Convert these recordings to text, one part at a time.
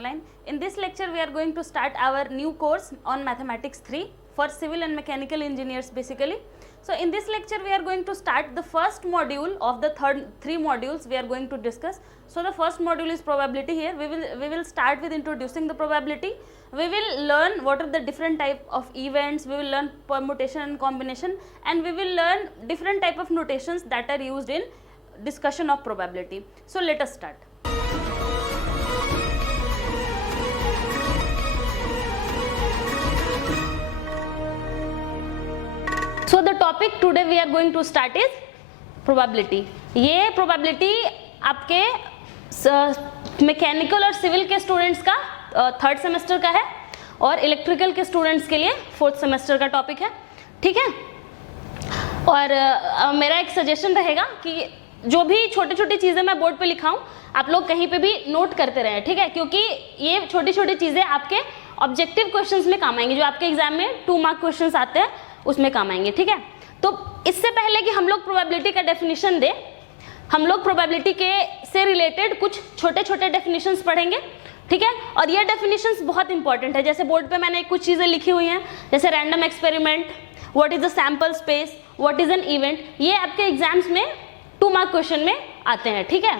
online. In this lecture, we are going to start our new course on Mathematics 3 for civil and mechanical engineers basically. So in this lecture, we are going to start the first module of the three modules we are going to discuss. So the first module is probability. Here we will start with introducing the probability. We will learn what are the different type of events, we will learn permutation and combination, and we will learn different type of notations that are used in discussion of probability. So let us start. So the topic today we are going to start is probability. ये probability आपके mechanical और civil के students का third semester का है और electrical के students के लिए फोर्थ सेमेस्टर का टॉपिक है, ठीक है। और मेरा एक सजेशन रहेगा कि जो भी छोटी छोटी चीज़ें मैं बोर्ड पे लिखाऊं आप लोग कहीं पे भी नोट करते रहें, ठीक है, क्योंकि ये छोटी छोटी चीज़ें आपके ऑब्जेक्टिव क्वेश्चंस में काम आएंगी, जो आपके एग्जाम में 2 मार्क क्वेश्चंस आते हैं उसमें काम आएंगे, ठीक है। तो इससे पहले कि हम लोग प्रोबेबिलिटी का डेफिनेशन दें, हम लोग प्रोबेबिलिटी के से रिलेटेड कुछ छोटे छोटे डेफिनेशंस पढ़ेंगे, ठीक है। और ये डेफिनेशंस बहुत इंपॉर्टेंट है, जैसे बोर्ड पे मैंने कुछ चीज़ें लिखी हुई हैं, जैसे random experiment, what is the sample space, what is an event, ये आपके एग्जाम्स में 2 मार्क क्वेश्चन में आते हैं, ठीक है।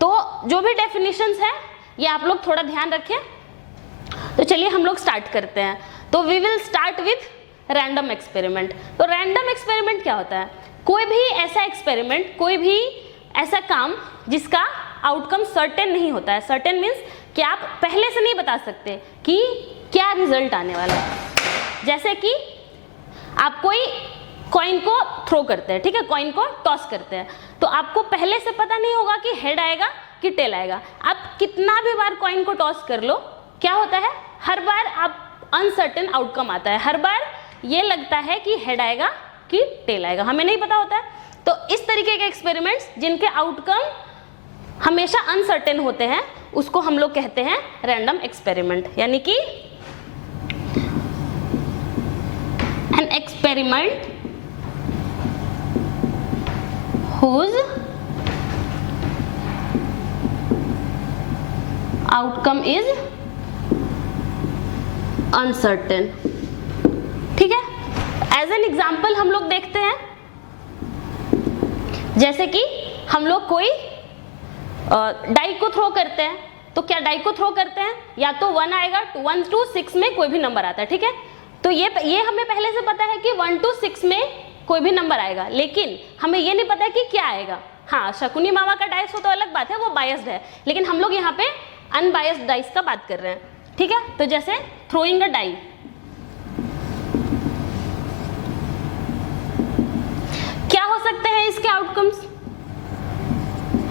तो जो भी डेफिनेशंस है ये आप लोग थोड़ा ध्यान रखें। तो चलिए हम लोग स्टार्ट करते हैं। तो we will start with random experiment. तो रैंडम एक्सपेरिमेंट क्या होता है? कोई भी ऐसा एक्सपेरिमेंट, कोई भी ऐसा काम जिसका आउटकम सर्टेन नहीं होता है। सर्टेन मीन्स कि आप पहले से नहीं बता सकते कि क्या रिजल्ट आने वाला है। जैसे कि आप कोई कॉइन को थ्रो करते हैं, ठीक है, कॉइन को टॉस करते हैं, तो आपको पहले से पता नहीं होगा कि हेड आएगा कि टेल आएगा। आप कितना भी बार कॉइन को टॉस कर लो, क्या होता है, हर बार आप अनसर्टेन आउटकम आता है, हर बार ये लगता है कि हेड आएगा कि टेल आएगा, हमें नहीं पता होता है। तो इस तरीके के एक्सपेरिमेंट्स जिनके आउटकम हमेशा अनसर्टेन होते हैं उसको हम लोग कहते हैं रैंडम एक्सपेरिमेंट। यानी कि an experiment whose outcome is uncertain, ठीक है। एज एन एग्जाम्पल हम लोग देखते हैं, जैसे कि हम लोग कोई डाई को थ्रो करते हैं, तो क्या डाई को थ्रो करते हैं या तो 1 आएगा, 1 to 6 में कोई भी नंबर आता है, ठीक है। तो ये हमें पहले से पता है कि 1 to 6 में कोई भी नंबर आएगा, लेकिन हमें ये नहीं पता कि क्या आएगा। हाँ, शकुनी मामा का डाइस हो तो अलग बात है, वो बायस्ड है, लेकिन हम लोग यहाँ पे अनबायस्ड डाइस का बात कर रहे हैं, ठीक है। तो जैसे थ्रोइंग अ डाई, क्या हो सकते हैं इसके आउटकम्स?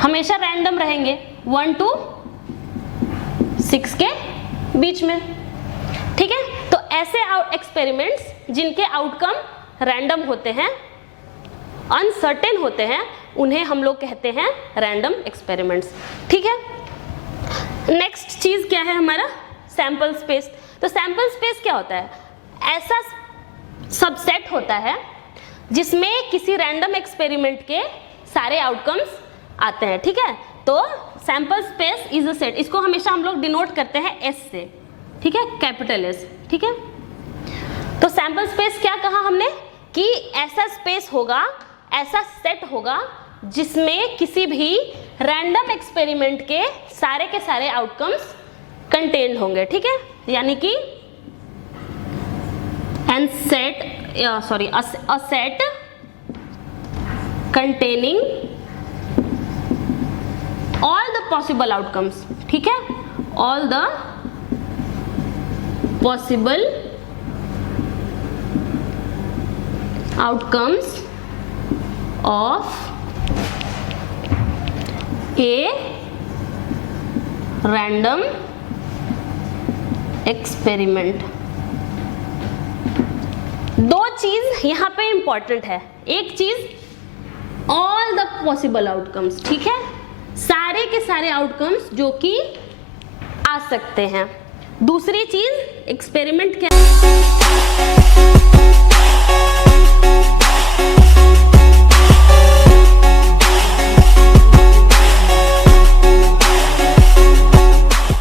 हमेशा रैंडम रहेंगे, 1 to 6 के बीच में, ठीक है। तो ऐसे एक्सपेरिमेंट्स जिनके आउटकम रैंडम होते हैं, अनसर्टेन होते हैं, उन्हें हम लोग कहते हैं रैंडम एक्सपेरिमेंट्स, ठीक है। नेक्स्ट चीज क्या है हमारा? Sample space. तो सैंपल स्पेस क्या होता है? ऐसा सबसेट होता है जिसमें किसी रैंडम एक्सपेरिमेंट के सारे आउटकम्स आते हैं, ठीक है। तो sample space is a set, इसको हमेशा हम लोग डिनोट करते हैं एस से, ठीक है, कैपिटल एस, ठीक है। तो सैंपल स्पेस क्या कहा हमने कि ऐसा स्पेस होगा, ऐसा सेट होगा जिसमें किसी भी रैंडम एक्सपेरिमेंट के सारे आउटकम्स कंटेन्ड होंगे, ठीक है। यानी कि a set containing all the possible outcomes, ठीक है, all the possible outcomes of a random experiment। दो चीज यहां पे इंपॉर्टेंट है, एक चीज ऑल द पॉसिबल आउटकम्स, ठीक है, सारे के सारे आउटकम्स जो कि आ सकते हैं। दूसरी चीज एक्सपेरिमेंट के